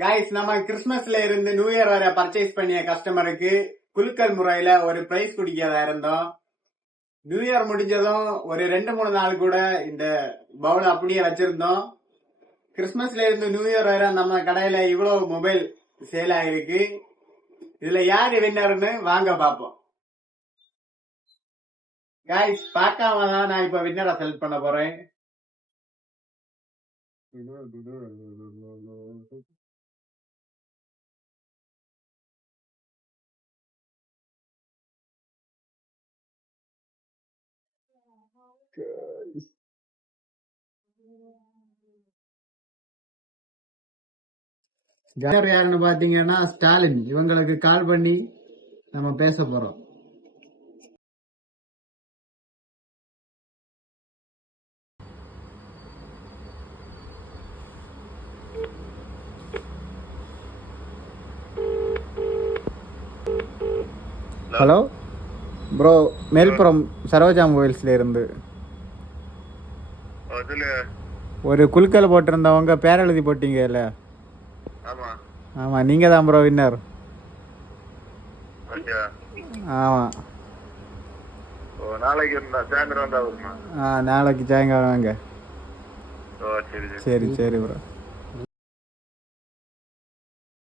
Guys, நம்ம கிறிஸ்மஸ்ல இருந்து new year வரை பர்ச்சேஸ் பண்ணிய கஸ்டமருக்கு குலுக்கல் முறையில ஒரு பிரைஸ் குடிக்கிறதா இருந்தோம். நியூ இயர் முடிஞ்சதும் ஒரு 2-3 நாள் கூட இந்த பவுல் அப்படியே வச்சிருந்தோம். கிறிஸ்மஸ்ல இருந்து நியூ இயர் வரை நம்ம கடையில இவ்வளவு மொபைல் சேல் ஆயிருக்கு. இதுல யாரு வின்னர்னு வாங்க பாப்போம். கைஸ், பார்க்காம தான் நான் இப்ப வின்னரை செலக்ட் பண்ண போறேன். யாருன்னு பாத்தீங்கன்னா ஸ்டாலின். இவங்களுக்கு கால் பண்ணி நம்ம பேச போறோம். ஹலோ ப்ரோ, மேல்புறம் சரோஜா மொபைல்ஸ்ல இருந்து ஒரு குலுக்கல் போட்டிருந்தவங்க பேர் எழுதி போட்டீங்க இல்ல? ஆமா, நீங்க தான் ப்ரோ வின்னர். ஆமா, நாளைக்கு சாயங்காலம் வாங்க. சரி சரி ப்ரோ.